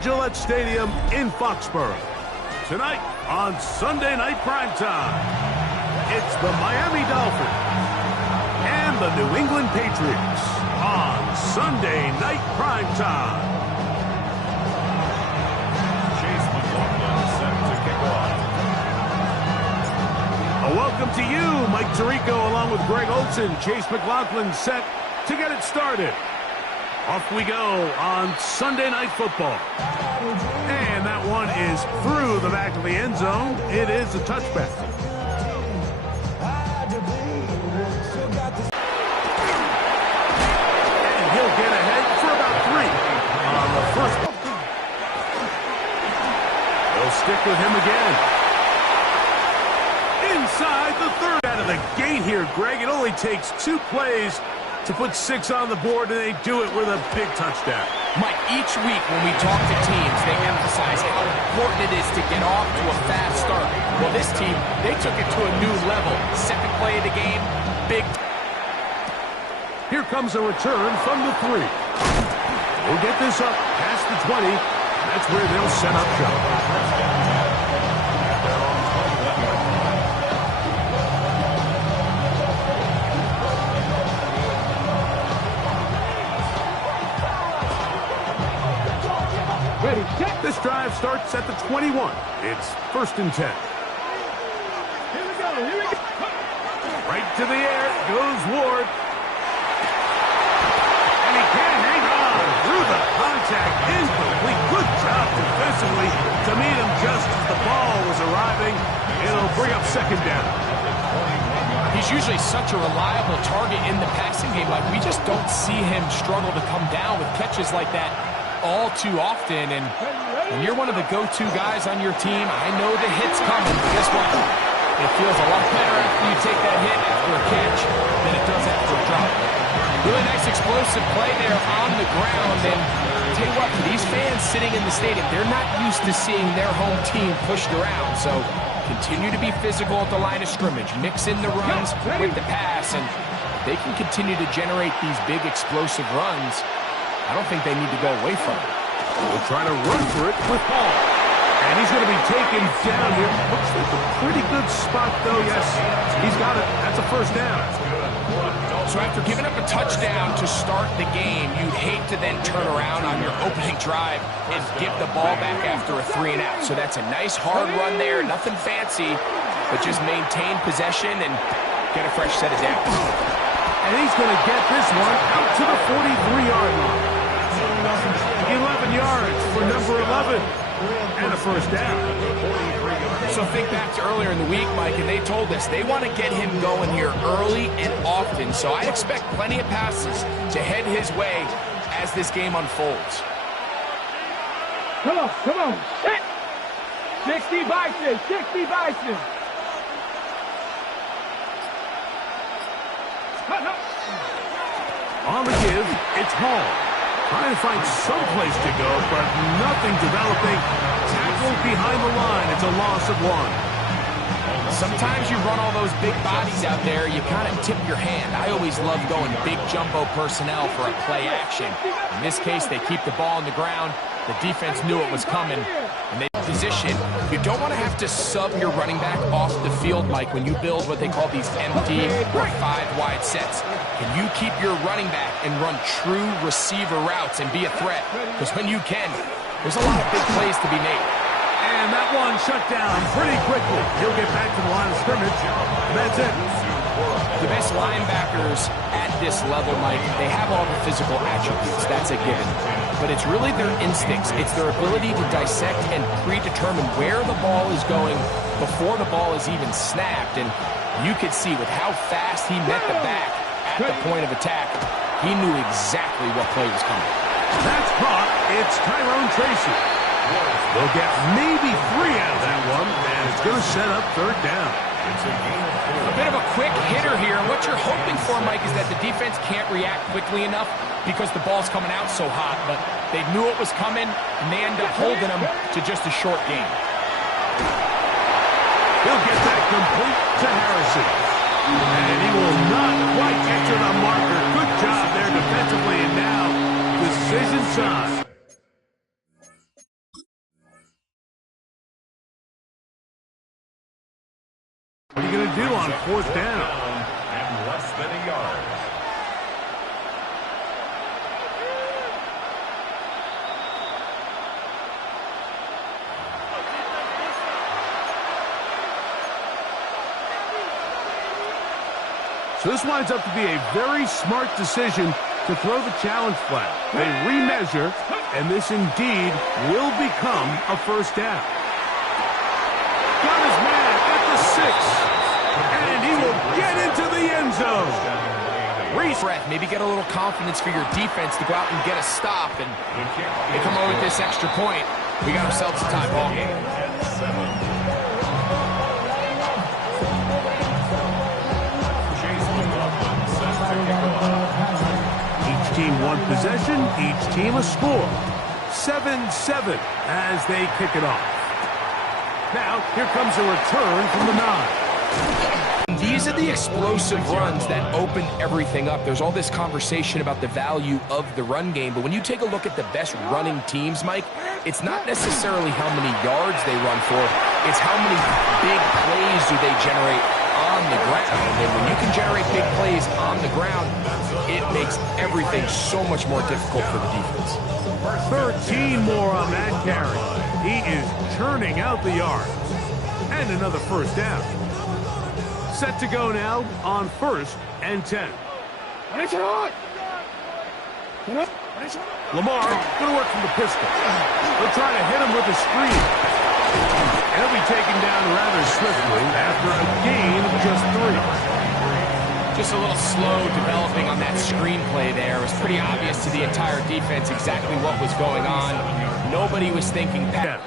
Gillette Stadium in Foxborough. Tonight on Sunday Night Primetime, it's the Miami Dolphins and the New England Patriots on Sunday Night Primetime. Chase McLaughlin set to kick off. A welcome to you, Mike Tirico, along with Greg Olson. Chase McLaughlin set to get it started. Off we go on Sunday Night Football. And that one is through the back of the end zone. It is a touchback. And he'll get ahead for about 3 on the first one. They'll stick with him again. Inside the 30. Out of the gate here, Greg. It only takes 2 plays to put 6 on the board, and they do it with a big touchdown. Mike, each week when we talk to teams, they emphasize how important it is to get off to a fast start. Well, this team, they took it to a new level. Second play of the game, big. Here comes a return from the 3. We'll get this up past the 20. That's where they'll set up shop. This drive starts at the 21. It's 1st and 10. Here we go. Right to the air goes Ward. And he can't hang on through the contact. Incomplete. Good job defensively to meet him just as the ball was arriving. It'll bring up 2nd down. He's usually such a reliable target in the passing game. Like, we just don't see him struggle to come down with catches like that all too often. And when you're one of the go-to guys on your team, I know the hit's coming. Guess what? It feels a lot better after you take that hit after a catch than it does after a drop. Really nice explosive play there on the ground. And I'll tell you what, for these fans sitting in the stadium, they're not used to seeing their home team pushed around. So continue to be physical at the line of scrimmage. Mix in the runs with the pass. And if they can continue to generate these big explosive runs, I don't think they need to go away from it. We'll try to run for it with Hall. And he's going to be taken down here. Looks like a pretty good spot, though. Yes, he's got it. That's a 1st down. So after giving up a touchdown to start the game, you'd hate to then turn around on your opening drive and give the ball back after a 3 and out. So that's a nice hard run there. Nothing fancy, but just maintain possession and get a fresh set of downs. And he's going to get this one out to the 43-yard line. 11 yards for number 11. And a 1st down. So think back to earlier in the week, Mike, and they told us they want to get him going here early and often. So I expect plenty of passes to head his way as this game unfolds. Come on. Hit. 60 Bison. On the give, it's Hall. Trying to find some place to go, but nothing developing. Tackled behind the line. It's a loss of 1. Sometimes you run all those big bodies out there, you kind of tip your hand. I always love going big jumbo personnel for a play action. In this case, they keep the ball on the ground. The defense knew it was coming, and they position. You don't want to have to sub your running back off the field, Mike, when you build what they call these empty or 5-wide sets. Can you keep your running back and run true receiver routes and be a threat? Because when you can, there's a lot of big plays to be made. And that one shut down pretty quickly. He'll get back to the line of scrimmage. And that's it. The best linebackers at this level, Mike, they have all the physical attributes. That's a given. But it's really their instincts. It's their ability to dissect and predetermine where the ball is going before the ball is even snapped. And you could see with how fast he met the back at the point of attack, he knew exactly what play was coming. That's caught. It's Tyrone Tracy. They'll get maybe 3 out of that one, and it's going to set up 3rd down. A bit of a quick hitter here. And what you're hoping for, Mike, is that the defense can't react quickly enough because the ball's coming out so hot. But they knew it was coming, and they end up holding them to just a short game. He'll get that complete to Harrison. And he will not quite get to the marker. Good job there defensively, and now decision time. What are you going to do on fourth down? And less than a yard. So this winds up to be a very smart decision to throw the challenge flag. They remeasure, and this indeed will become a first down. Got his man at the 6, and he will get into the end zone. Breath, maybe get a little confidence for your defense to go out and get a stop, and they come over with this extra point. We got ourselves a tie ball game. Each team one possession, each team a score. 7-7 as they kick it off. Now, here comes a return from the 9. These are the explosive runs that open everything up. There's all this conversation about the value of the run game, but when you take a look at the best running teams, Mike, it's not necessarily how many yards they run for, it's how many big plays do they generate on the ground. And when you can generate big plays on the ground, it makes everything so much more difficult for the defense. 13 more on that carry. He is churning out the yards. And another first down. Set to go now on 1st and 10. Lamar going to work from the pistol. They'll try to hit him with a screen. And he'll be taken down rather swiftly after a gain of just 3. Just a little slow developing on that screenplay there. It was pretty obvious to the entire defense exactly what was going on. Nobody was thinking pass.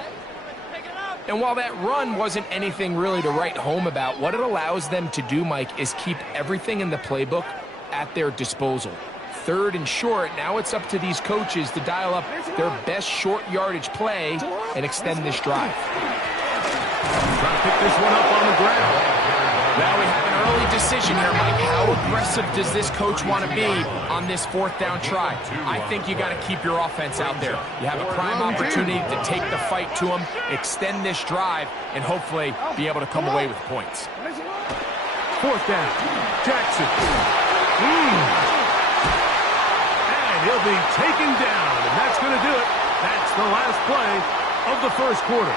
And while that run wasn't anything really to write home about, what it allows them to do, Mike, is keep everything in the playbook at their disposal. 3rd and short, now it's up to these coaches to dial up their best short yardage play and extend this drive. Trying to pick this one up on the ground. Now we have an early decision here, Mike. How aggressive does this coach want to be on this 4th down try? I think you got to keep your offense out there. You have a prime opportunity to take the fight to them, extend this drive, and hopefully be able to come away with points. 4th down. Jackson. And he'll be taken down, and that's going to do it. That's the last play of the first quarter.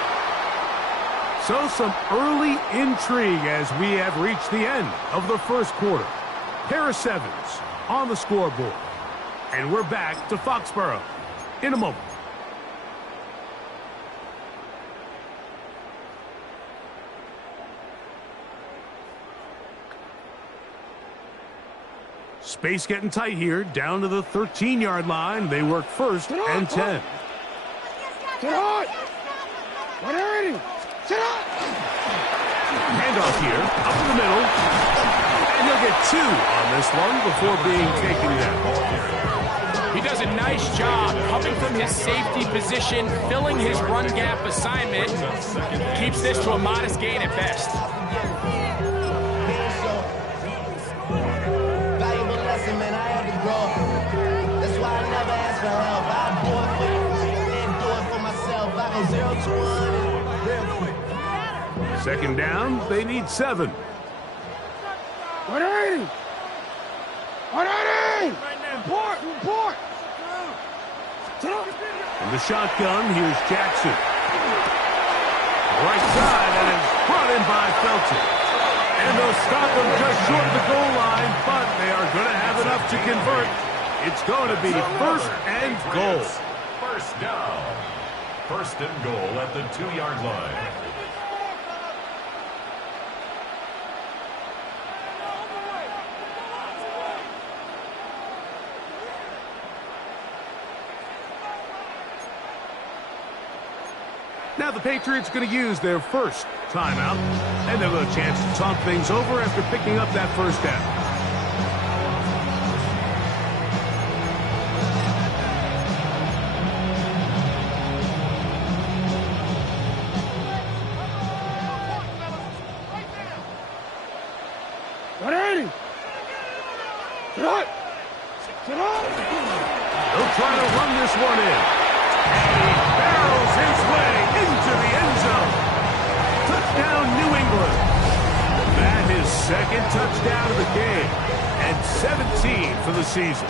So some early intrigue as we have reached the end of the first quarter. Pair of 7s on the scoreboard. And we're back to Foxborough in a moment. Space getting tight here, down to the 13-yard line. They work 1st and 10. Handoff here, up in the middle. And he'll get 2 on this one before being taken down. He does a nice job coming from his safety position, filling his run gap assignment. Keeps this to a modest gain at best. Valuable lesson, man. I had to grow. That's why I never ask for help. I do it for you and do it for myself. I go 0 to 1 real quick. 2nd down, they need 7. 180! 180! Report! In the shotgun, here's Jackson. Right side, and it's brought in by Felton. And they'll stop him just short of the goal line, but they are going to have enough to convert. It's going to be 1st and goal. First down. 1st and goal at the 2-yard line. Now the Patriots going to use their first timeout, and they'll have a chance to talk things over after picking up that first down. They'll try to run this one in. And he barrels his way into the end zone. Touchdown, New England. That for the season.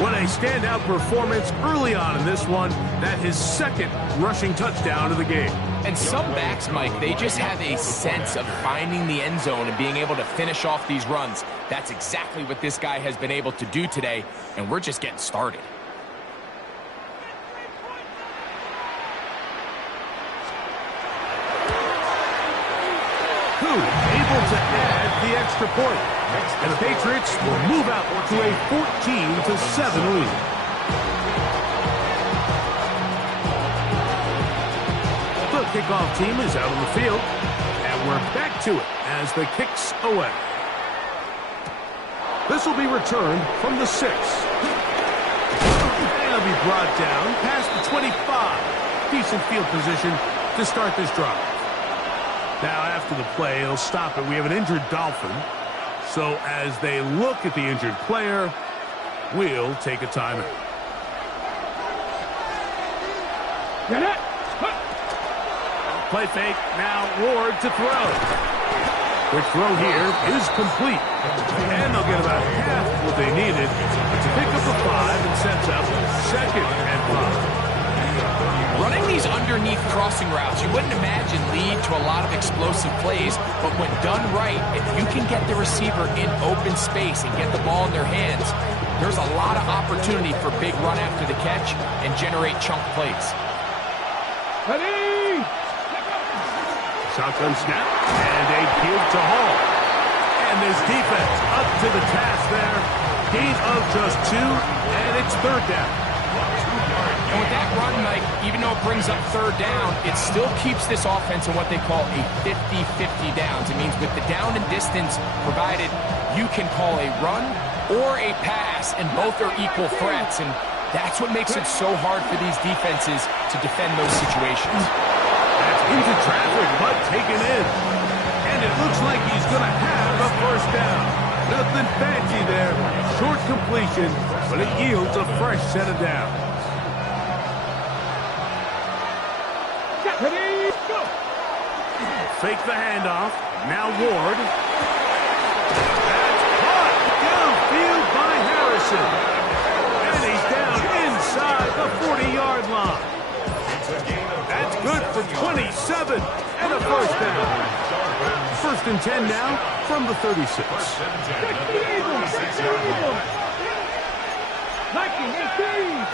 What a standout performance early on in this one. That his second rushing touchdown of the game. And some backs, Mike, they just have a sense of finding the end zone and being able to finish off these runs. That's exactly what this guy has been able to do today, and we're just getting started. Who able to add the extra point. And the Patriots will move out to a 14-7 lead. The kickoff team is out on the field, and we're back to it as the kick's away. This will be returned from the 6. And it'll be brought down past the 25. Decent field position to start this drive. Now, after the play, they'll stop it. We have an injured Dolphin. So as they look at the injured player, we'll take a timeout. Get it. Play fake. Now Ward to throw. Quick throw here is complete. And they'll get about half what they needed to pick up the 5 and sets up 2nd and 5. Running these underneath crossing routes, you wouldn't imagine lead to a lot of explosive plays, but when done right, if you can get the receiver in open space and get the ball in their hands, there's a lot of opportunity for big run after the catch and generate chunk plays. Ready. Shotgun snap and a give to Hall. And this defense up to the task there. Gain of just 2, and it's 3rd down. And with that run, Mike, even though it brings up 3rd down, it still keeps this offense in what they call a 50-50 downs. It means with the down and distance provided, you can call a run or a pass, and both are equal threats. And that's what makes it so hard for these defenses to defend those situations. That's into traffic, but taken in. And it looks like he's going to have a 1st down. Nothing fancy there. Short completion, but it yields a fresh set of downs. Ready. Go. Fake the handoff. Now Ward. That's caught. Downfield by Harrison. And he's down inside the 40-yard line. That's good for 27 and a 1st down. 1st and 10 now from the 36. Check the Eagles. Check the Eagles. Nike 18.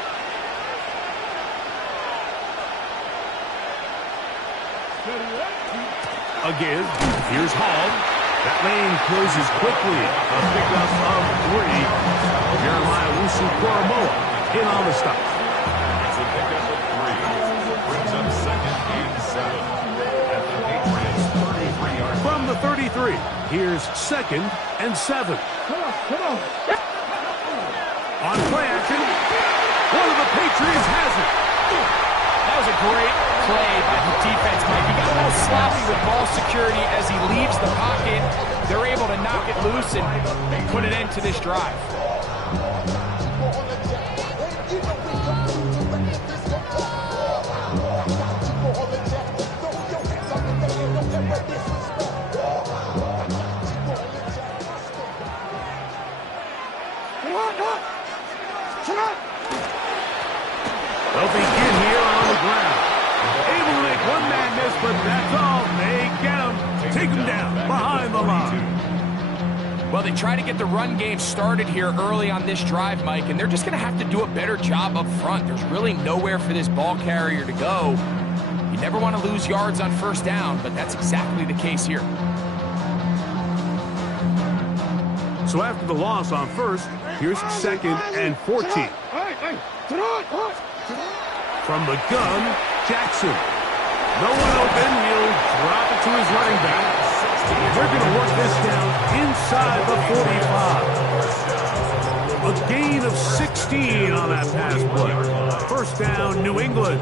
Again, here's Hall. That lane closes quickly. A pickup of 3. Jeremiah Owusu-Koramoah in on the stop. It's a pickup of 3. Brings up 2nd and 7. At the Patriots 33-yard. From the 33, here's 2nd and 7. Come on. On play action, one of the Patriots has it. That was a great play by the defense, Mike. He got a little sloppy with ball security as he leaves the pocket. They're able to knock it loose and put an end to this drive. They'll begin here on the ground. Able to make one man miss, but that's all. They get him. Take him down behind the line. Well, they try to get the run game started here early on this drive, Mike, and they're just going to have to do a better job up front. There's really nowhere for this ball carrier to go. You never want to lose yards on 1st down, but that's exactly the case here. So after the loss on 1st, here's 2nd and 14. Hey. From the gun, Jackson. No one open. He'll drop it to his running back. They're going to work this down inside the 45. A gain of 16 on that pass play. 1st down, New England.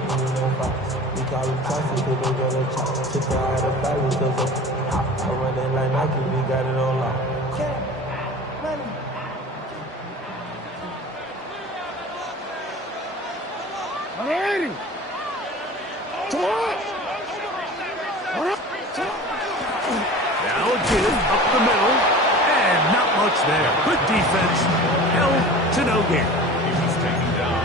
Alrighty. Now again, up the middle, and not much there. Good defense. Held to no gain.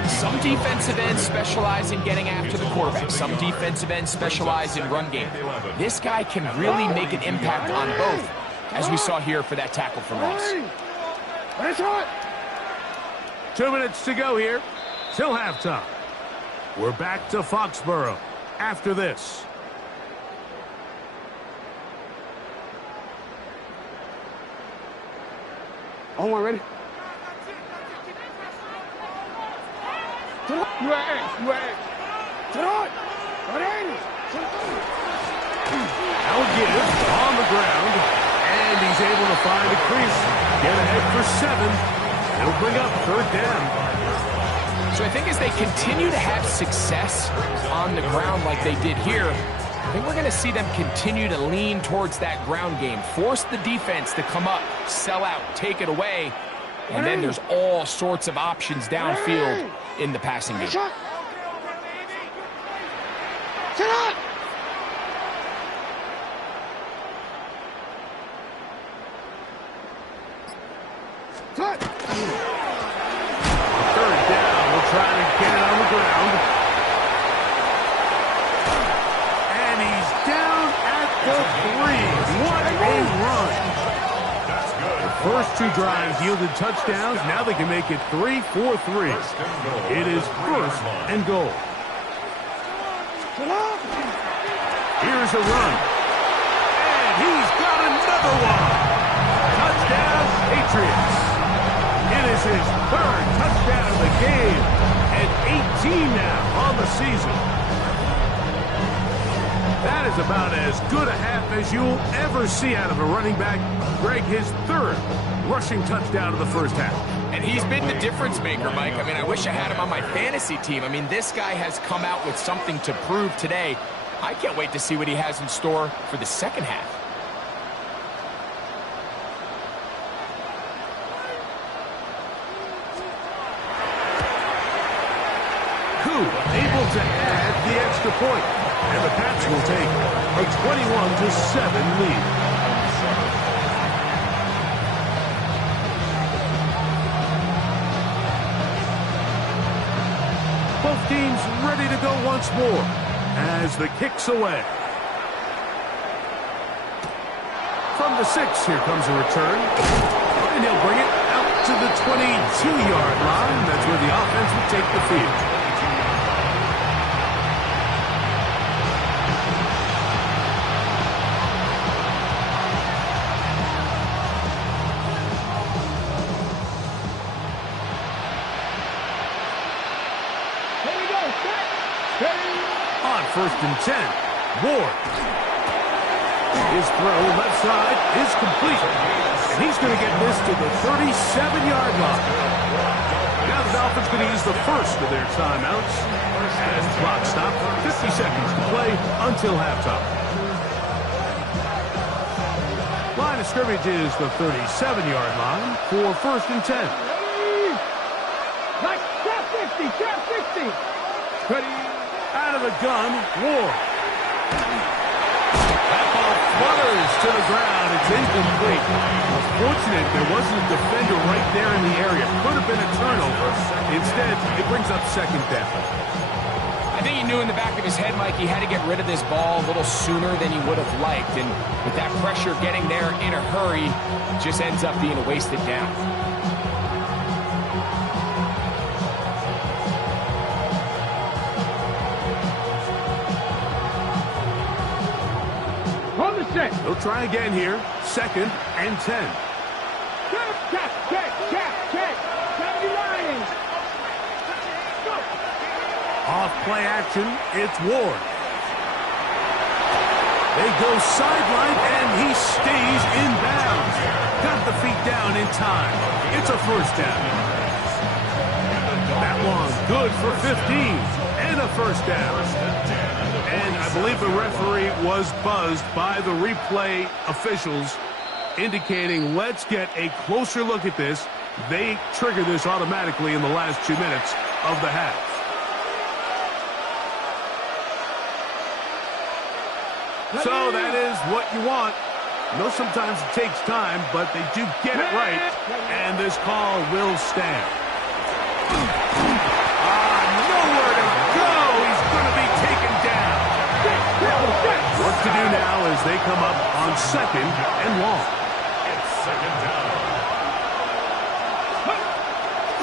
Some defensive ends specialize in getting after the quarterback. Some defensive ends specialize in run game. This guy can really make an impact on both, as we saw here for that tackle for loss. 2 minutes to go here till halftime. We're back to Foxborough after this. On one, ready? You at X. Sit on. Now give on the ground, and he's able to find a crease. Get ahead for 7. It'll bring up 3rd down. So I think as they continue to have success on the ground like they did here, I think we're going to see them continue to lean towards that ground game. Force the defense to come up, sell out, take it away, and then there's all sorts of options downfield in the passing game. Sit on. Cut. 3rd down. We'll try to get it on the ground. And he's down at the 3. What a run. The first 2 drives yielded touchdowns. Now they can make it 3-4-3. It is 1st and goal. Here's a run. And he's got another one. Touchdown, Patriots. It is his 3rd touchdown of the game, and 18 now on the season. That is about as good a half as you'll ever see out of a running back. Greg, his 3rd rushing touchdown of the first half. And he's been the difference maker, Mike. I mean, I wish I had him on my fantasy team. I mean, this guy has come out with something to prove today. I can't wait to see what he has in store for the second half. Able to add the extra point. And the Pats will take a 21-7 lead. Both teams ready to go once more as the kick's away. From the 6, here comes a return. And he'll bring it out to the 22-yard line. That's where the offense will take the field. On 1st and 10, Ward. His throw left side is complete. And he's going to get this to the 37-yard line. Now the Dolphins going to use the first of their timeouts. As the clock stopped, 50 seconds to play until halftime. Line of scrimmage is the 37-yard line for 1st and 10. Like, trap 50. Ready. Out of the gun, Ward. That ball flutters to the ground. It's incomplete. Unfortunate there wasn't a defender right there in the area. Could have been a turnover. Instead, it brings up 2nd down. I think he knew in the back of his head, Mike, he had to get rid of this ball a little sooner than he would have liked. And with that pressure getting there in a hurry, just ends up being a wasted down. They'll try again here. 2nd and 10. Off play action, it's Ward. They go sideline, and he stays in bounds. Got the feet down in time. It's a 1st down. That one good for 15 and a 1st down. And I believe the referee was buzzed by the replay officials, indicating let's get a closer look at this. They trigger this automatically in the last 2 minutes of the half. So that is what you want. know sometimes it takes time, but they do get it right, and this call will stand. Nowhere to go. He's going to be taken down. What to do now as they come up on 2nd and long. It's 2nd down.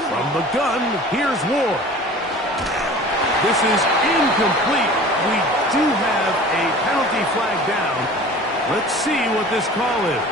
From the gun, here's Ward. This is incomplete. We do have a penalty flag down. Let's see what this call is.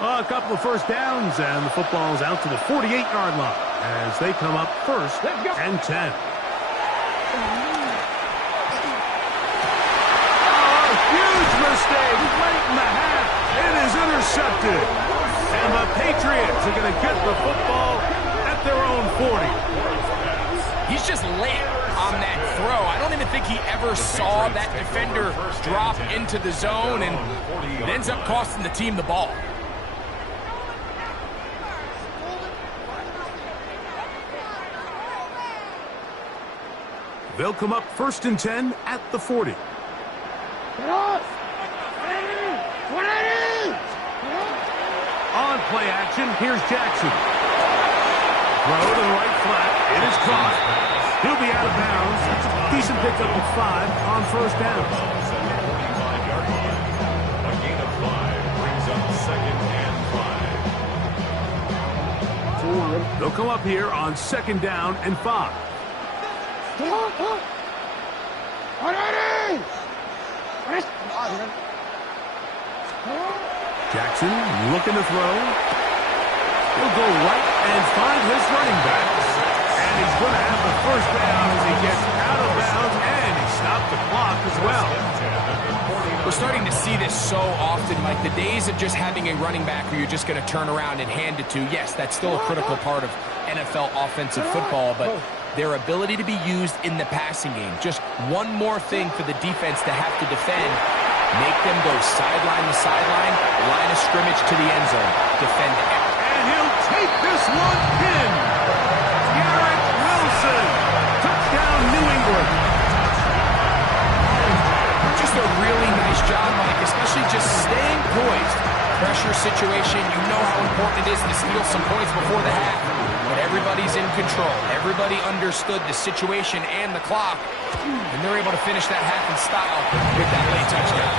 A couple of first downs, and the football's out to the 48-yard line as they come up 1st and 10. Huge mistake late in the half. It is intercepted. And the Patriots are going to get the football at their own 40. He's just late on that throw. I don't even think he ever saw that defender drop into the zone, and it ends up costing the team the ball. They'll come up 1st and 10 at the 40. Get off! 180! On play action, here's Jackson. Throw to the right flat. It is caught. He'll be out of bounds. Decent pickup of 5 on 1st down. A gain of 5 brings up 2nd and 5. They'll come up here on 2nd down and 5. 180! Jackson looking to throw. He'll go right and find his running backs. And he's going to have the 1st down as he gets out of bounds, and he stopped the clock as well. We're starting to see this so often, Mike. The days of just having a running back who you're just going to turn around and hand it to, yes, that's still a critical part of NFL offensive football, but their ability to be used in the passing game. Just one more thing for the defense to have to defend. Make them go sideline to sideline, line of scrimmage to the end zone. Defend it. And he'll take this one in. Garrett Wilson. Touchdown, New England. Just a really nice job, Mike, especially just staying poised. Pressure situation, you know how important it is to steal some points before the half. But everybody's in control. Everybody understood the situation and the clock, and they're able to finish that half in style with that late touchdown.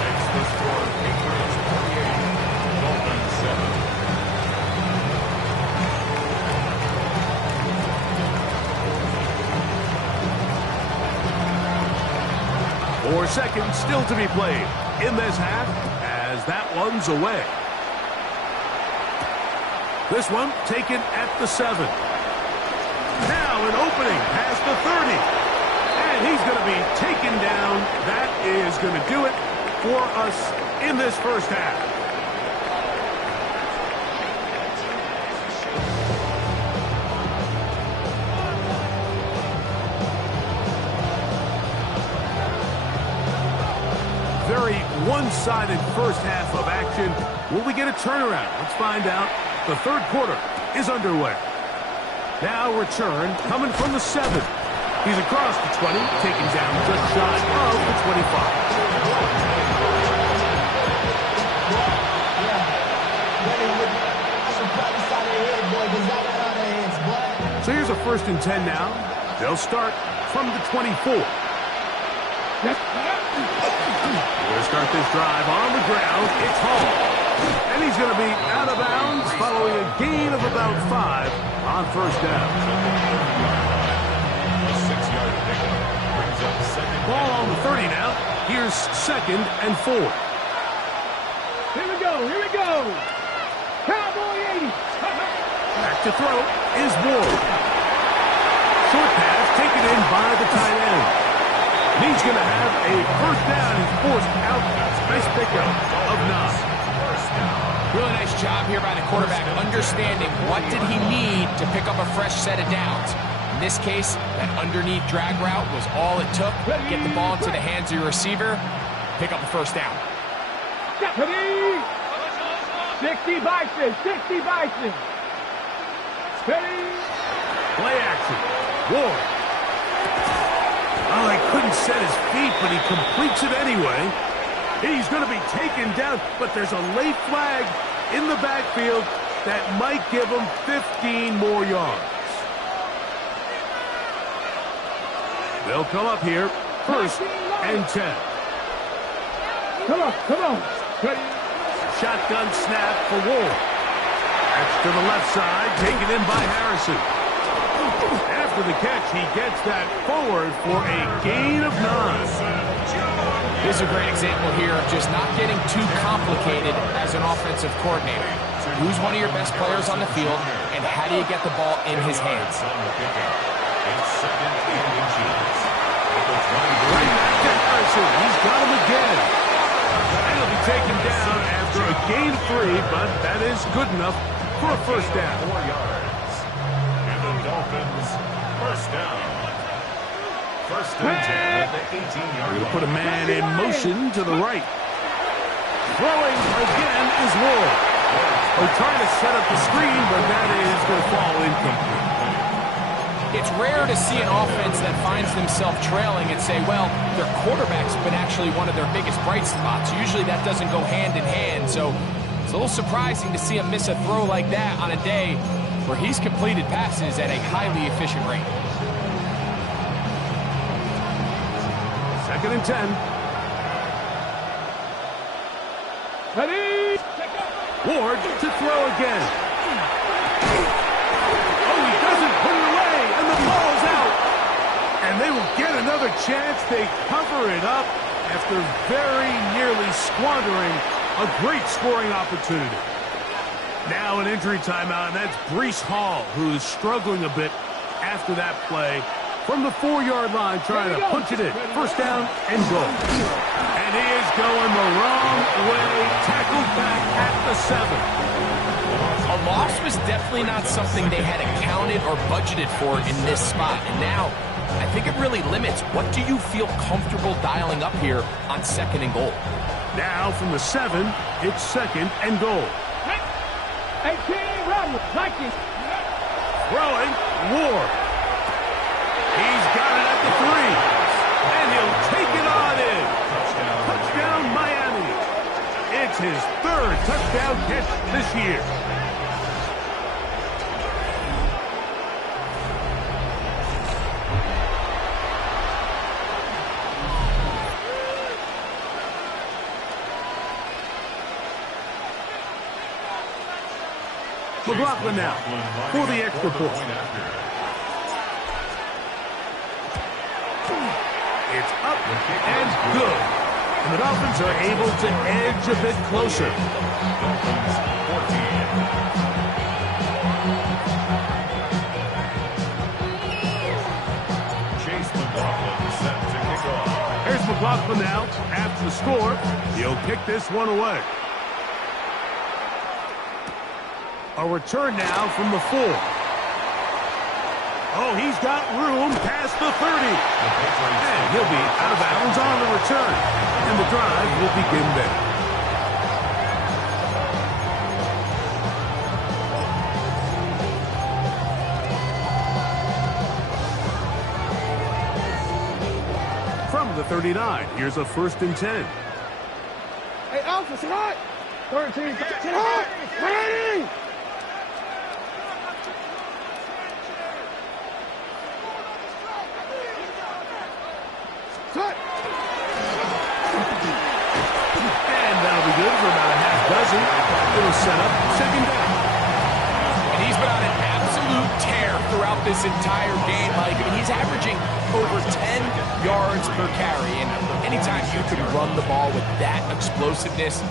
Next, the score, Patriots 48, Dolphins 7. 4 seconds still to be played in this half as that one's away. This one taken at the 7. Now an opening past the 30. And he's going to be taken down. That is going to do it for us in this 1st half. Very one-sided 1st half of action. Will we get a turnaround? Let's find out. The 3rd quarter is underway. Now return coming from the 7. He's across the 20, taken down just shy of the 25. So here's a 1st and 10 now. They'll start from the 24. We're going to start this drive on the ground. It's Hall. And he's going to be out of bounds following a gain of about 5 on 1st down. A 6-yard pickup brings up 2nd. Ball on the 30 now. Here's 2nd and 4. Here we go, here we go! Cowboy 80! Back to throw is Ward. Short pass taken in by the tight end. He's going to have a 1st down. He's forced out. Nice pickup of 9. Really nice job here by the quarterback, understanding what did he need to pick up a fresh set of downs. In this case, that underneath drag route was all it took. Get the ball into the hands of your receiver, pick up the first down. Ready? 60 Bison, 60 Bison. Ready? Play action. Ward. Oh, he couldn't set his feet, but he completes it anyway. He's going to be taken down, but there's a late flag in the backfield that might give him 15 more yards. They'll come up here, 1st and 10. Come on, come on. Ready? Shotgun snap for Ward. That's to the left side, taken in by Harrison. After the catch, he gets that forward for a gain of 9. This is a great example here of just not getting too complicated as an offensive coordinator. Who's one of your best players on the field, and how do you get the ball in his hands? Right back to Harrison. He's got him again. And he'll be taken down after a gain of 3, but that is good enough for a first down. 4 yards. And the Dolphins, first down. First and 10 at the 18-yard line. We'll put a man in motion to the right. Throwing again is Ward. They're trying to set up the screen, but that is going to fall incomplete. It's rare to see an offense that finds themselves trailing and say, well, their quarterback's been actually one of their biggest bright spots. Usually that doesn't go hand in hand, so it's a little surprising to see him miss a throw like that on a day where he's completed passes at a highly efficient rate. 2nd and 10. Ready? Ward to throw again. Oh, he doesn't put it away, and the ball's out. And they will get another chance. They cover it up after very nearly squandering a great scoring opportunity. Now an injury timeout, and that's Breece Hall, who is struggling a bit after that play. From the 4-yard line, trying to punch it in. First down and goal. And he is going the wrong way. Tackled back at the 7. A loss was definitely not something they had accounted or budgeted for in this spot. And now, I think it really limits what do you feel comfortable dialing up here on 2nd and goal. Now from the 7, it's 2nd and goal. 18, run, Vikings. Throwing, Ward. He's got it at the 3. And he'll take it on in. Touchdown, Miami. It's his 3rd touchdown catch this year. McLaughlin now for the extra point. It's up and good. And the Dolphins are able to edge a bit closer. Chase McLaughlin set to kick off. Here's McLaughlin now after the score. He'll kick this one away. A return now from the 4. Oh, he's got room past the 30. And he'll be out of bounds on the return. And the drive will begin there. From the 39, here's a 1st and 10. Hey, Alpha, sit hot. 13, sit hot. Ready? And that'll be good for about a half dozen. It'll set up 2nd down. And he's been on an absolute tear throughout this entire game, Mike. I mean, he's averaging over 10 yards per carry. And anytime you can run the ball with that explosiveness,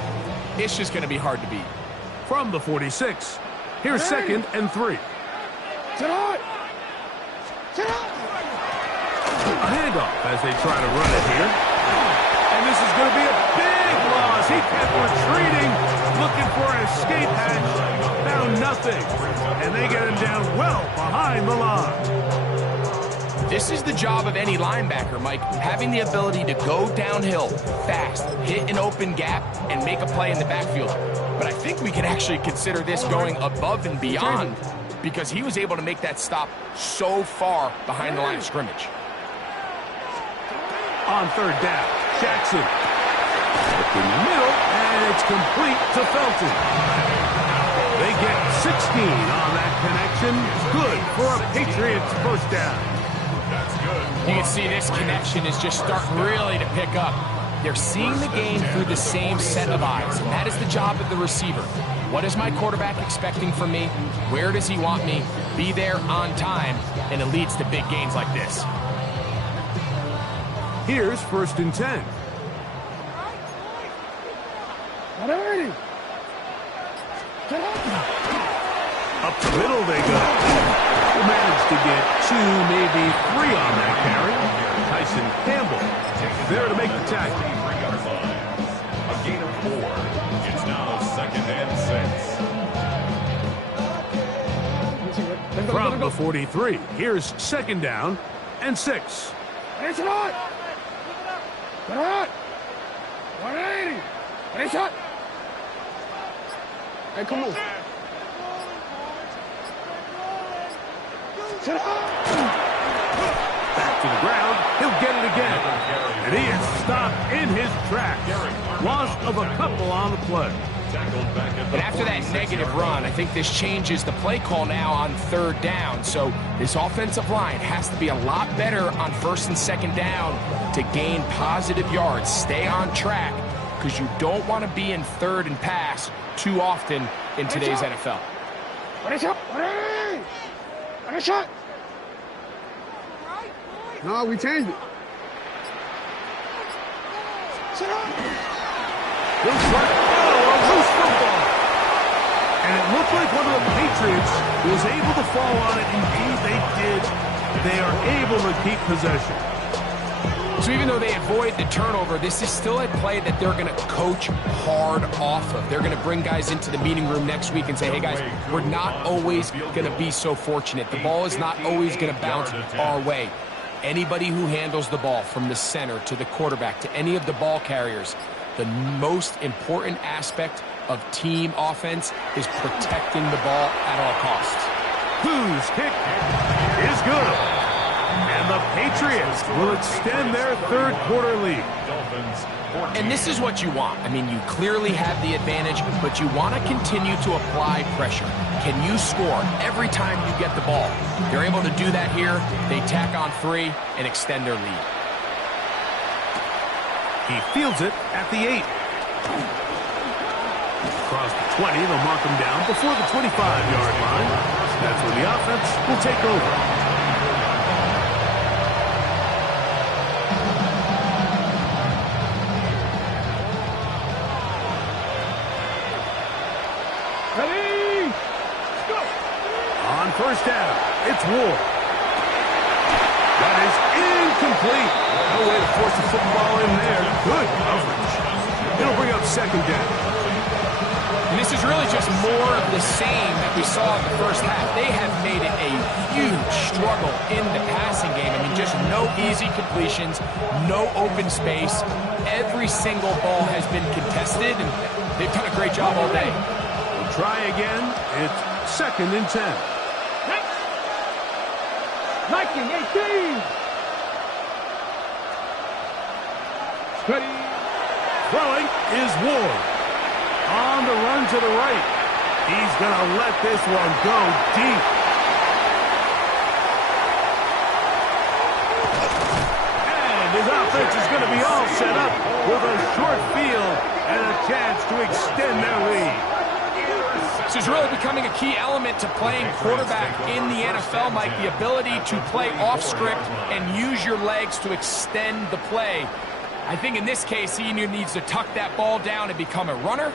it's just going to be hard to beat. From the 46, here's 2nd and 3. Sit hot. Sit hot. A handoff as they try to run it here. And this is going to be a big loss. He kept retreating, looking for an escape hatch. Found nothing. And they get him down well behind the line. This is the job of any linebacker, Mike, having the ability to go downhill fast, hit an open gap, and make a play in the backfield. But I think we can actually consider this going above and beyond because he was able to make that stop so far behind the line of scrimmage. On third down, Jackson. Looking middle, and it's complete to Felton. They get 16 on that connection. Good for a Patriots first down. That's good. You can see this connection is just starting really to pick up. They're seeing the game through the same set of eyes, and that is the job of the receiver. What is my quarterback expecting from me? Where does he want me? Be there on time, and it leads to big gains like this. Here's 1st and 10. Up the middle they go. They managed to get 2, maybe 3 on that carry. Tyson Campbell there to make the tackle. A gain of 4. It's now 2nd and 6. From the 43, here's 2nd down and 6. It's hot! Get hot! 180! It's hot! Hey, come on. Sit up! Back to the ground. He'll get it again. And he is stopped in his tracks. Loss of a couple on the play. And after that negative run, I think this changes the play call now on 3rd down. So this offensive line has to be a lot better on 1st and 2nd down to gain positive yards. Stay on track because you don't want to be in 3rd and pass too often in today's NFL. Shot! No, we changed it. Sit up! He'll try to throw a loose football. And it looked like one of the Patriots was able to fall on it. Indeed, they did. They are able to keep possession. So even though they avoid the turnover, this is still a play that they're going to coach hard off of. They're going to bring guys into the meeting room next week and say, hey, guys, we're not always going to be so fortunate. The ball is not always going to bounce our way. Anybody who handles the ball from the center to the quarterback to any of the ball carriers, the most important aspect of team offense is protecting the ball at all costs. Whose kick is good. And the Patriots will extend their 3rd quarter lead. And this is what you want. I mean, you clearly have the advantage, but you want to continue to apply pressure. Can you score every time you get the ball? They're able to do that here. They tack on 3 and extend their lead. He fields it at the 8. Across the 20, they'll mark him down before the 25-yard line. That's when the offense will take over. Ready? Go! On 1st down, it's Ward. That is incomplete. No way to force the football in there. Good coverage. It'll bring up 2nd down. And this is really just more of the same that we saw in the first half. They have made it a huge struggle in the passing game. I mean, just no easy completions, no open space. Every single ball has been contested, and they've done a great job all day. We'll try again. It's 2nd and 10. Nike 18! Ready? Throwing is Ward. On the run to the right. He's going to let this one go deep. And his offense is going to be all set up with a short field and a chance to extend their lead. This is really becoming a key element to playing quarterback in the NFL, Mike. The ability to play off script and use your legs to extend the play. I think in this case, he either needs to tuck that ball down and become a runner,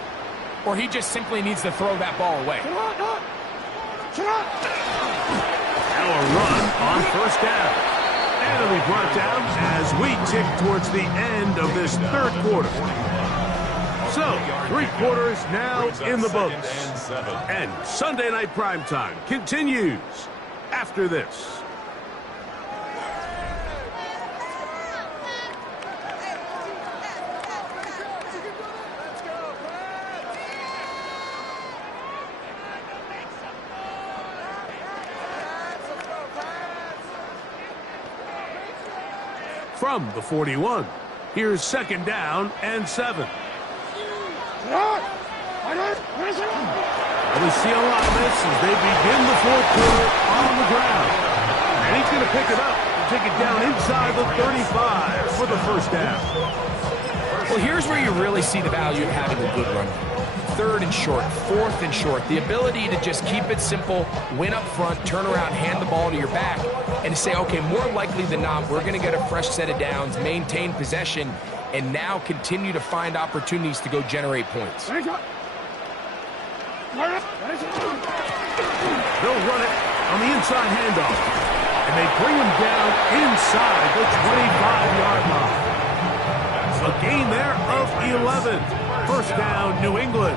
or he just simply needs to throw that ball away. Now a run on 1st down. And it'll be brought down as we tick towards the end of this 3rd quarter. So, 3 quarters now in the books. And Sunday Night Primetime continues after this. from the 41. Here's 2nd down and 7. We see a lot of this as they begin the 4th quarter on the ground. And he's going to pick it up and take it down inside the 35 for the 1st down. Well, here's where you really see the value of having a good run. 3rd and short, 4th and short. The ability to just keep it simple, win up front, turn around, hand the ball to your back, and to say, okay, more likely than not, we're going to get a fresh set of downs, maintain possession, and now continue to find opportunities to go generate points. They'll run it on the inside handoff, and they bring him down inside the 25-yard line. A gain there of 11. 1st down, New England.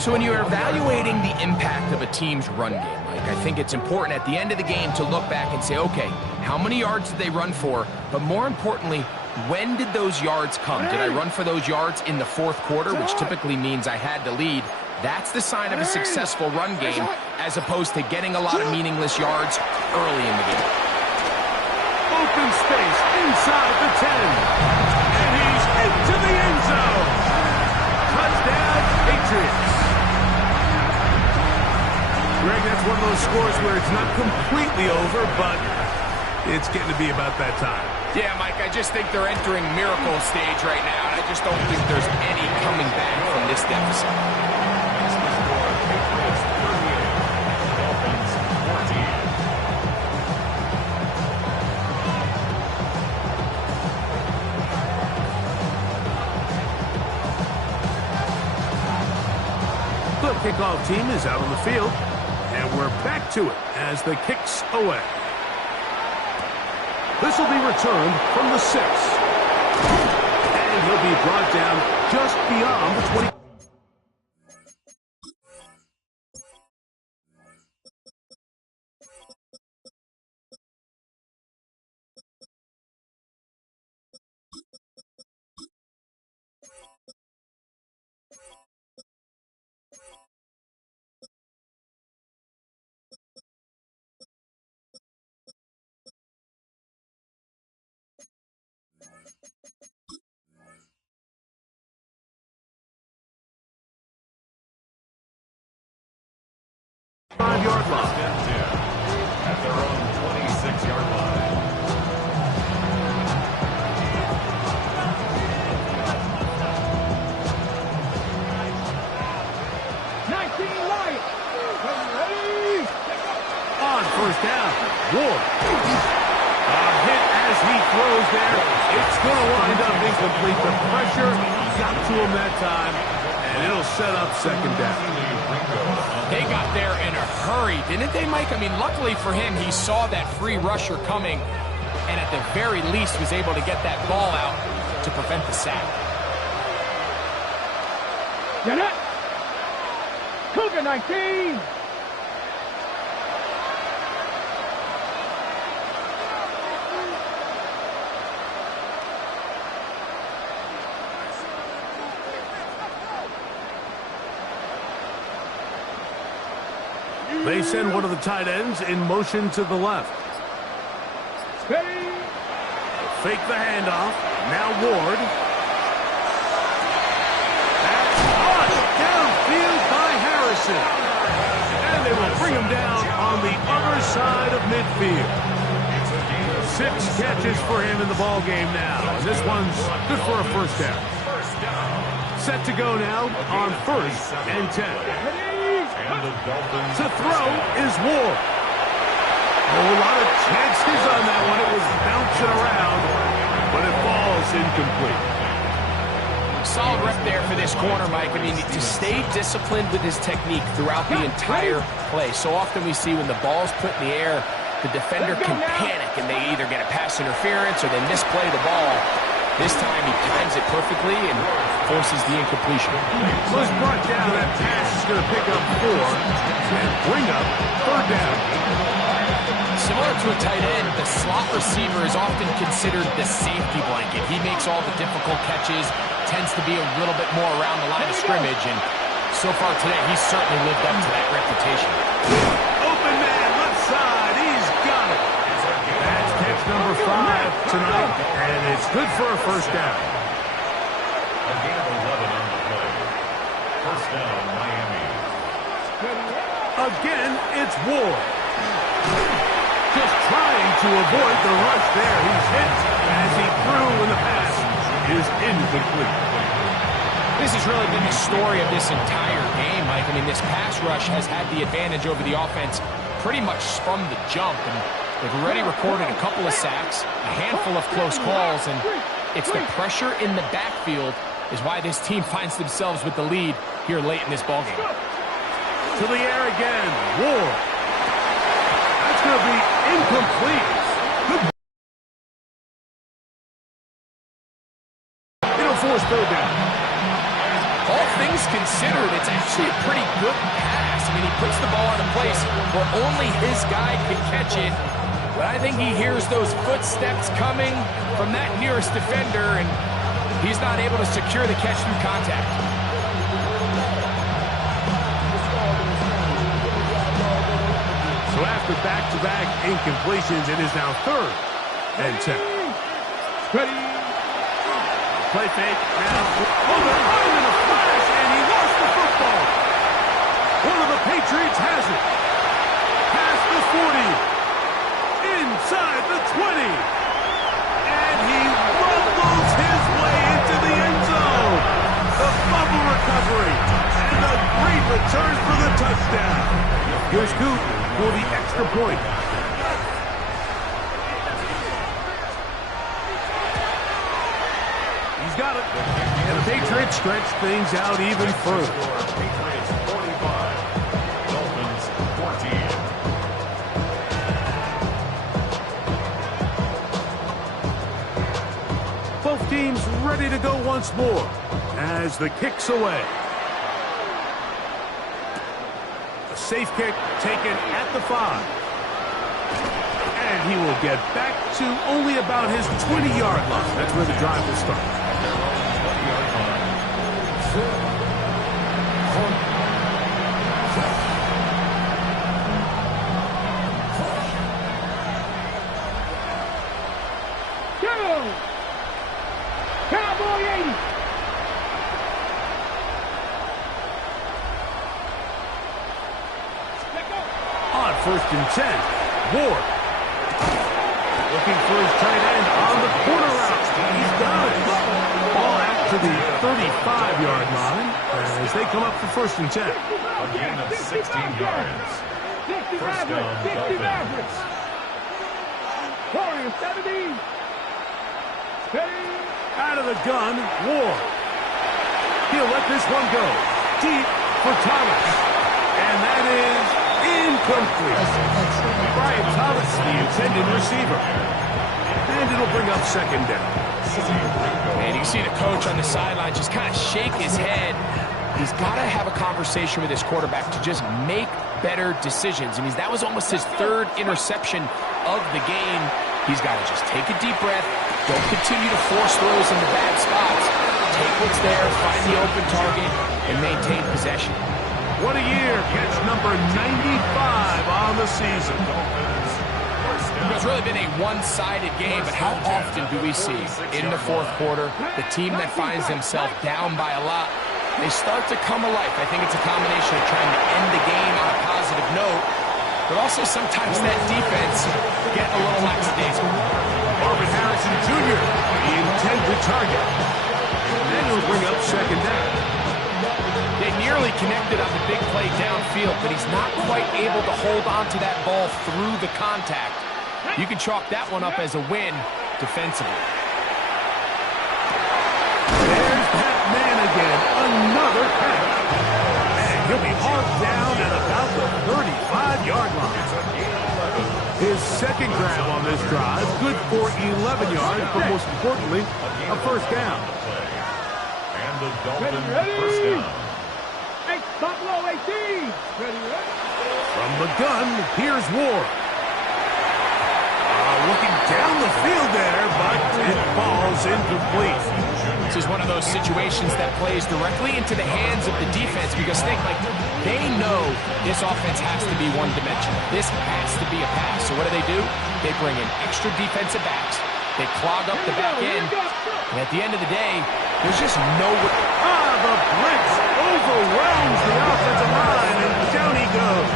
So when you're evaluating the impact of a team's run game, Mike, I think it's important at the end of the game to look back and say, okay, how many yards did they run for? But more importantly, when did those yards come? Did I run for those yards in the 4th quarter, which typically means I had to lead? That's the sign of a successful run game, as opposed to getting a lot of meaningless yards early in the game. Open space inside the 10. And he's into the end zone. Touchdown, Patriots. Greg, that's one of those scores where it's not completely over, but it's getting to be about that time. Yeah, Mike, I just think they're entering miracle stage right now, and I just don't think there's any coming back from this deficit. The kickoff team is out on the field, and we're back to it as the kick's away. This will be returned from the 6. And he'll be brought down just beyond the 20. Five-yard line. At their own 26-yard line. On 1st down, Ward. A hit as he throws there. It's going to wind up incomplete. The pressure got to him that time, and it'll set up 2nd down. They got there in a hurry, didn't they, Mike? I mean, luckily for him, he saw that free rusher coming, and at the very least was able to get that ball out to prevent the sack. Get it! Cougar 19! They send one of the tight ends in motion to the left. Fake the handoff. Now Ward. That's caught downfield by Harrison. And they will bring him down on the other side of midfield. 6 catches for him in the ball game now. And this one's good for a 1st down. Set to go now on 1st and 10. To throw is Ward. A lot of chances on that one. It was bouncing around, but it falls incomplete. Solid rep there for this corner, Mike. I mean, to stay disciplined with his technique throughout the entire play. So often we see when the ball's put in the air, the defender can panic, and they either get a pass interference or they misplay the ball. This time he times it perfectly and forces the incompletion. So he's brought down. That pass is going to pick up 4 and bring up 3rd down. Similar to a tight end, the slot receiver is often considered the safety blanket. He makes all the difficult catches, tends to be a little bit more around the line of scrimmage, and so far today he's certainly lived up to that reputation. Open man, left side. He's got it. That's catch number 5. tonight, and it's good for a first down. A gain of 11 on the play. First down, Miami. Again, it's Ward. Just trying to avoid the rush there. He's hit as he threw when the pass is incomplete. This has really been the story of this entire game, Mike. I mean, this pass rush has had the advantage over the offense pretty much from the jump. And they've already recorded a couple of sacks, a handful of close calls, and it's the pressure in the backfield is why this team finds themselves with the lead here late in this ballgame. To the air again. Ward. That's going to be incomplete. Good. It'll force third down. All things considered, it's actually a pretty good pass. I mean, he puts the ball in a place where only his guy can catch it. But I think he hears those footsteps coming from that nearest defender, and he's not able to secure the catch through contact. So after back-to-back incompletions, it is now 3rd and 10. Ready. Play fake. Now, they're on him in a flash, and he lost the football. One of the Patriots has it. Past the 40. Inside the 20. And he rumbles his way into the end zone. The fumble recovery. And a great return for the touchdown. Here's Coop for the extra point. He's got it. And the Patriots stretch things out even further. Patriots 45. Dolphins 14. Both teams ready to go once more as the kick's away. A safe kick taken at the 5. And he will get back to only about his 20-yard line. That's where the drive will start. Cowboy 80. On 1st and 10, Ward. Looking for his tight end on the corner route. He's got it. Ball out to the 35-yard line as they come up for 1st and 10. A gain of 16 yards. First down, Dolphins. Warriors 70. Out of the gun, Ward. He'll let this one go. Deep for Thomas. And that is incomplete. Brian Thomas, the intended receiver. And it'll bring up 2nd down. And you can see the coach on the sideline just kind of shake his head. He's got to have a conversation with his quarterback to just make better decisions. I mean, that was almost his 3rd interception of the game. He's got to just take a deep breath. Don't continue to force throws in the bad spots. Take what's there, find the open target, and maintain possession. What a year. Catch number 95 on the season. It's really been a one-sided game, but how often do we see in the 4th quarter the team that finds themselves down by a lot, they start to come alive. I think it's a combination of trying to end the game on a positive note, but also sometimes that defense getting a little lackadaisical. Marvin Harrison Jr., the intended target. And he'll bring up 2nd down. They nearly connected on the big play downfield, but he's not quite able to hold on to that ball through the contact. You can chalk that one up as a win defensively. There's that man again. Another catch. And he'll be hauled down at about the 35-yard line. His 2nd grab on this drive, good for 11 yards, but most importantly, a 1st down. And the Dolphins first down. Buffalo 18. Ready. From the gun, here's Ward. Looking down the field there, but it falls incomplete. This is one of those situations that plays directly into the hands of the defense because they know this offense has to be one-dimensional. This has to be a pass. So what do? They bring in extra defensive backs. They clog up the back end. And at the end of the day, there's just no way. The blitz overwhelms the offensive line, and down he goes.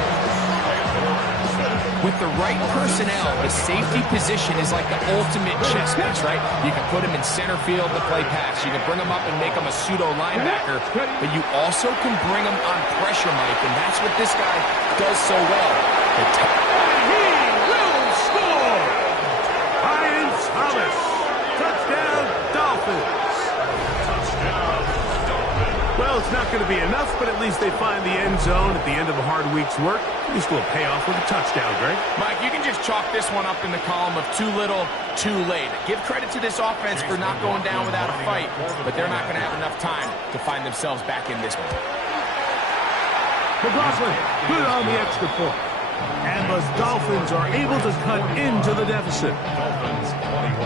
With the right personnel, the safety position is like the ultimate chess piece, right? You can put him in center field to play pass. You can bring him up and make him a pseudo linebacker, but you also can bring him on pressure, Mike, and that's what this guy does so well. He will score! Ryan Thomas, touchdown Dolphins. Well, it's not going to be enough, but at least they find the end zone at the end of a hard week's work. At least a little payoff with a touchdown, Greg. Mike, you can just chalk this one up in the column of too little, too late. Give credit to this offense for not going down without a fight, but they're not going to have enough time to find themselves back in this one. McLaughlin, good on the extra point. And the Dolphins are able to cut into the deficit. Dolphins 21.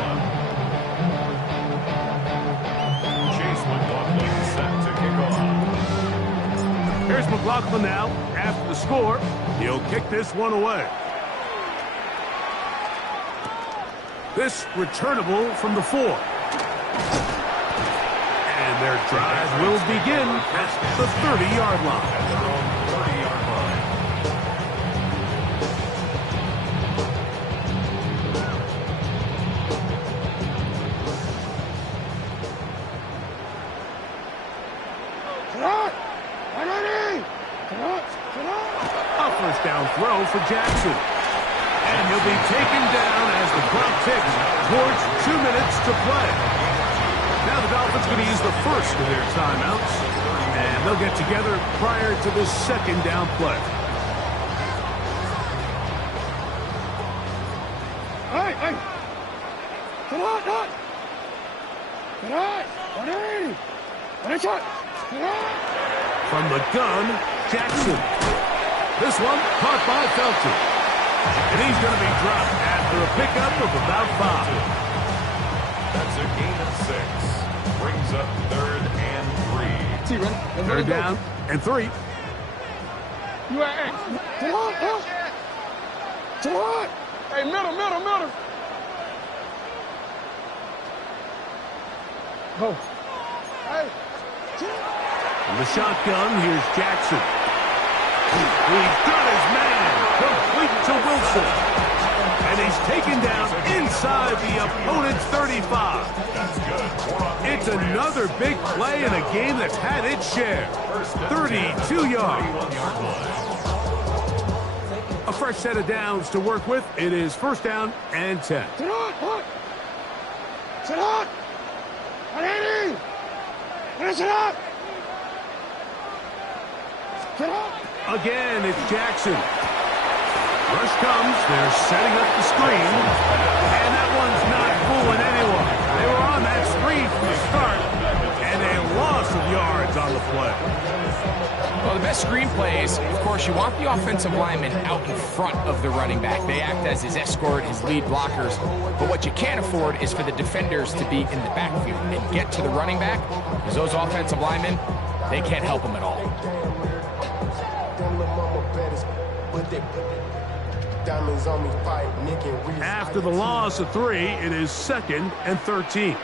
Chase McLaughlin set to kick off. Here's McLaughlin now. After the score, he'll kick this one away. This returnable from the 4. And their drive will begin at the 30-yard line. At their own 30-yard line. A first down throw for Jackson. And he'll be taken down as the clock ticks towards 2 minutes to play. Now the Dolphins going to use the first of their timeouts. And they'll get together prior to this second down play. Hey! Come on! Come on! From the gun, Jackson. This one caught by Felton. And he's going to be dropped after a pickup of about 5. That's a gain of 6. Brings up 3rd and 3. Third down and 3. You are. Come on! Come on! Hey, middle! Go. Hey! From the shotgun, here's Jackson. He's got his man, complete to Wilson. And he's taken down inside the opponent's 35. It's another big play in a game that's had its share. 32 yards. A fresh set of downs to work with. It is first down and 10. Sit on! Sit up! Again, it's Jackson. Rush comes. They're setting up the screen. And that one's not fooling anyone. They were on that screen from the start. And a loss of yards on the play. Well, the best screen plays, of course, you want the offensive lineman out in front of the running back. They act as his escort, his lead blockers. But what you can't afford is for the defenders to be in the backfield and get to the running back, because those offensive linemen, they can't help him at all. After the loss of 3, it is 2nd and 13.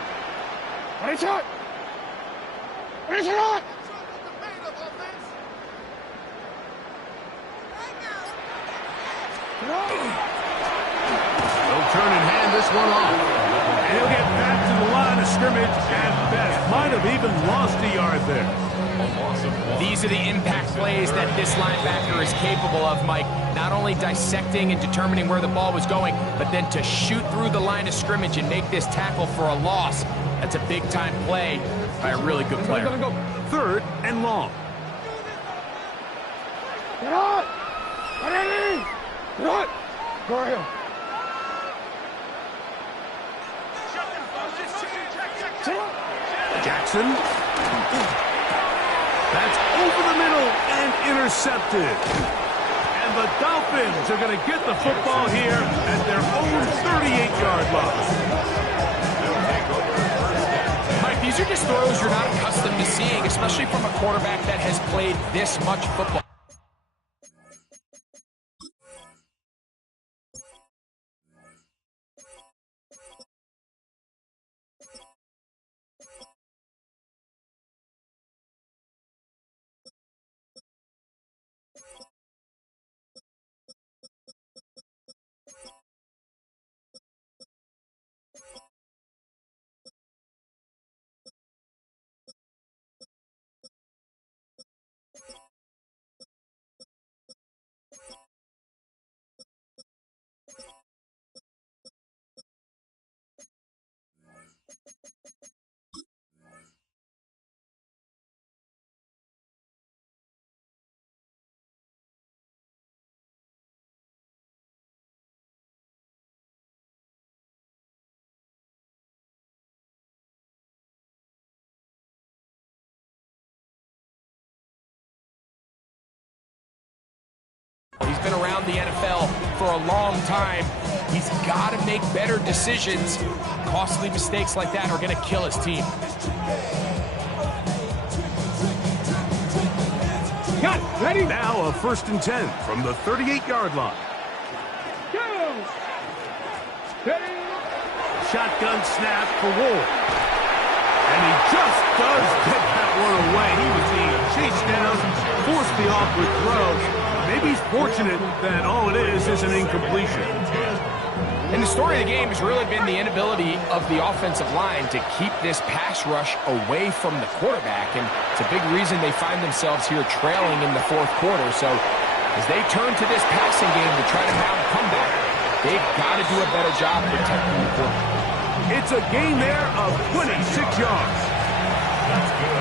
They'll turn and hand this one off. And he'll get back to the line of scrimmage at best. Might have even lost a yard there. These are the impact plays that this linebacker is capable of, Mike. Not only dissecting and determining where the ball was going, but then to shoot through the line of scrimmage and make this tackle for a loss. That's a big-time play by a really good player. 3rd and long. Go ahead. Jackson. That's over the middle and intercepted. And the Dolphins are going to get the football here at their own 38-yard line. Mike, these are just throws you're not accustomed to seeing, especially from a quarterback that has played this much football. around the NFL for a long time. He's got to make better decisions. Costly mistakes like that are going to kill his team. Got it. Ready? Now a 1st and 10 from the 38-yard line. Go. Ready? Shotgun snap for Ward. And he just does get that one away. He was being chased down, forced the awkward throw. Maybe he's fortunate that all it is an incompletion. And the story of the game has really been the inability of the offensive line to keep this pass rush away from the quarterback. And it's a big reason they find themselves here trailing in the 4th quarter. So as they turn to this passing game to try to mount a comeback, they've got to do a better job protecting the quarterback. It's a gain there of 26 yards.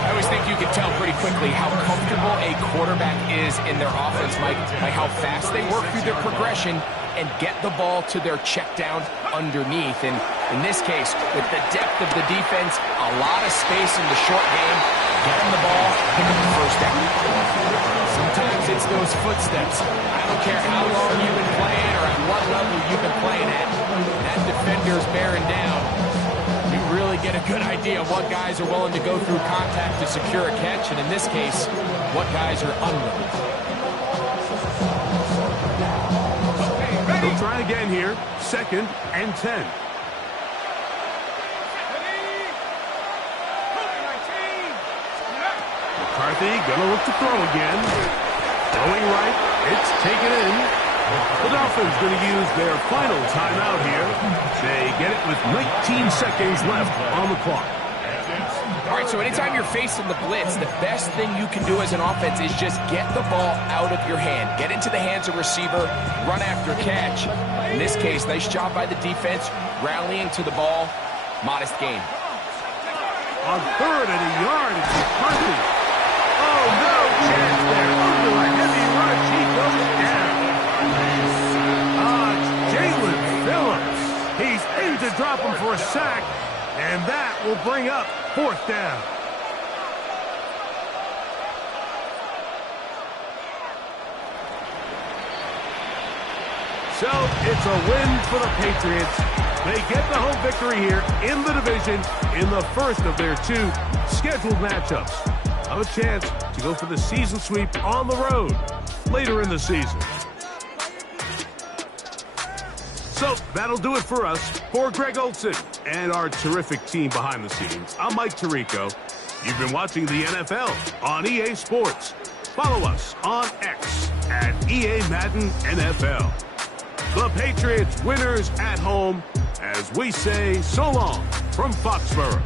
I always think you can tell pretty quickly how comfortable a quarterback is in their offense, Mike, by how fast they work through their progression and get the ball to their check down underneath. And in this case, with the depth of the defense, a lot of space in the short game, get them the ball, pick up the 1st down. Sometimes it's those footsteps. I don't care how long you've been playing or at what level you've been playing at. That defender's bearing down. You really get a good idea of what guys are willing to go through contact to secure a catch, and in this case, what guys are unwilling. They'll try again here. 2nd and 10. McCarthy gonna look to throw again. Throwing right. It's taken in. The Dolphins going to use their final timeout here. They get it with 19 seconds left on the clock. All right, so anytime you're facing the blitz, the best thing you can do as an offense is just get the ball out of your hand. Get into the hands of receiver, run after catch. In this case, nice job by the defense, rallying to the ball. Modest gain. On 3rd and a yard, it's McCarthy. Oh, no chance there. Under a heavy rush, he goes down. Jalen Phillips. He's aimed to drop him for a sack, and that will bring up 4th down. So it's a win for the Patriots. They get the home victory here in the division in the 1st of their 2 scheduled matchups. Have a chance to go for the season sweep on the road later in the season. So that'll do it for us. For Greg Olsen and our terrific team behind the scenes, I'm Mike Tirico. You've been watching the NFL on EA Sports. Follow us on X at EA Madden NFL. The Patriots winners at home as we say so long from Foxborough.